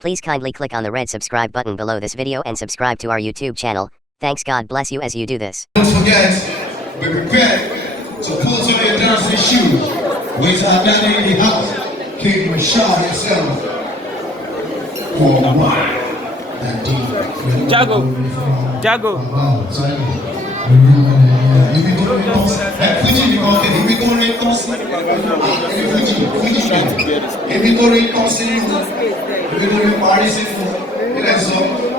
Please kindly click on the red subscribe button below this video and subscribe to our YouTube channel. Thanks, God bless you as you do this. Don't forget, be prepared to put on your dancing shoes. Wait our daddy in the house. King Rashad himself. For a while. Jago.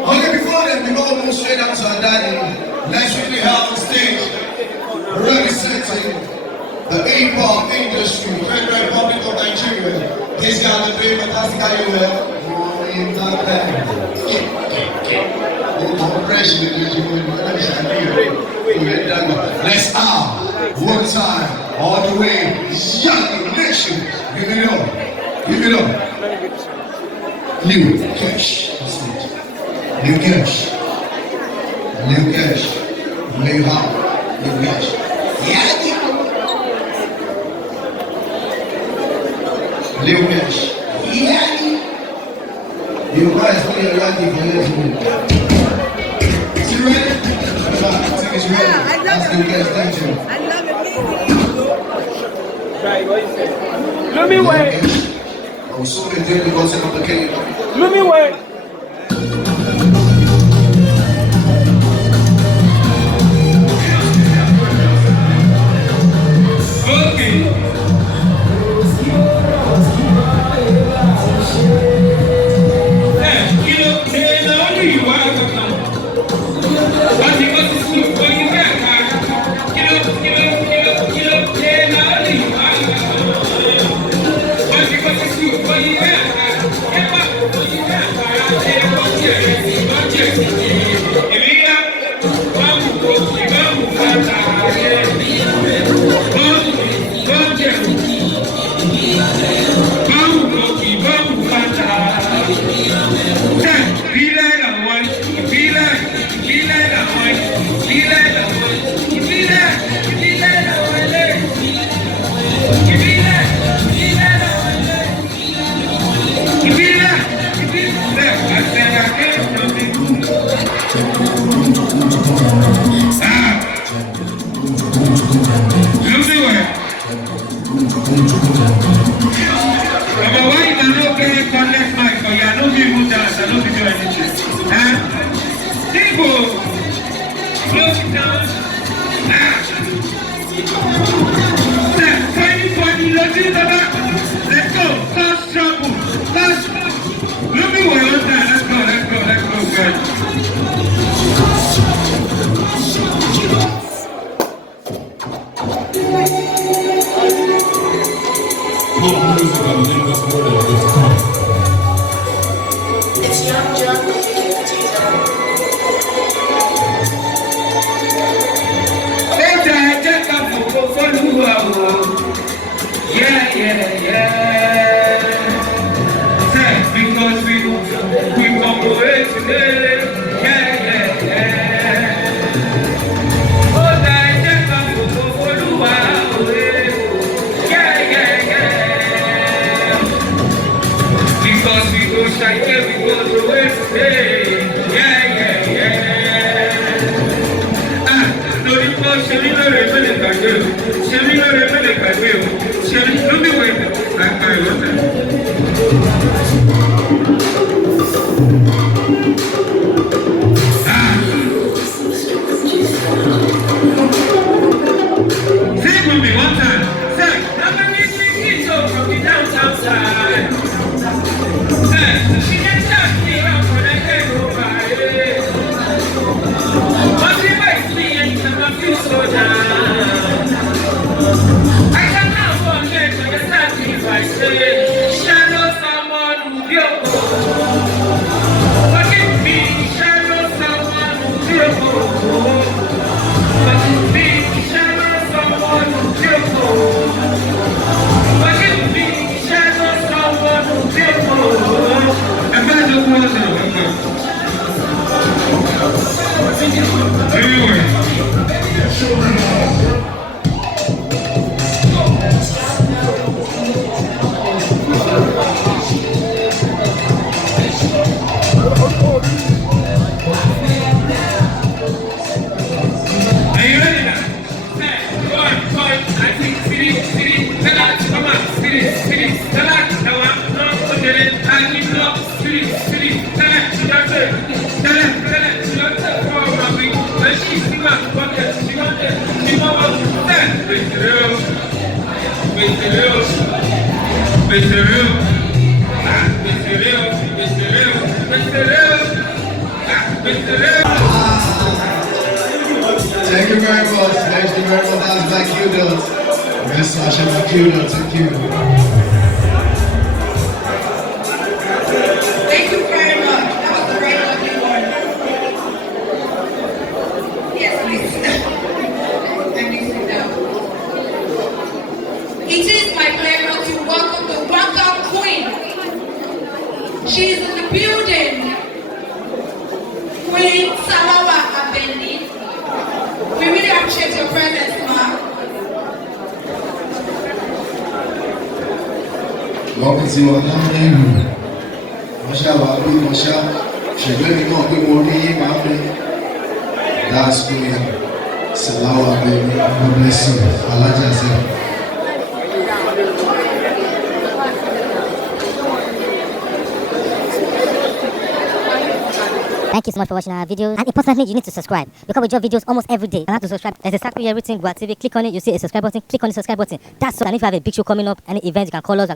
Okay, before then, we go move straight up to our daddy. Let's really have on stage representing the A-pop industry, Federal Republic of Nigeria. This guy, the very fantastic guy you will. Not bad. Let's out. One time. All the way. Young nation. Give it up. Give it up. New cash. New cash. New cash. New house. New cash. Yeah. New cash. Yeah. You guys play a lot of games. Is you ready? I think it's ready. Let's do guys thank you. I love it. Right, what you say? Let me wait. I'm so content because it's complicated. Let me wait. Okay. It's Young John looking at because we cooperate today. Because we go shine, we go to today. Thank you very much. Thank you very much. That's Black Kudos. Miss Sasha Black Kudos. Thank you. Thank you very much. That was a very lovely one. Yes, please. Let me sit down. It is my pleasure to welcome the Waka Queen. She is in the building. Queen Salawa Abendi. We really appreciate your presence, Ma. Welcome to another evening. Masha Wabi, Masha. She really know we will be happy. That's Queen Salawa Abendi. God bless you. Allah Jazzy. Thank you so much for watching our videos. And importantly, you need to subscribe because we drop videos almost every day. You have to subscribe. There's a circle here written Gua TV. Click on it. You see a subscribe button. Click on the subscribe button. That's so that if you have a big show coming up, any event, you can call us.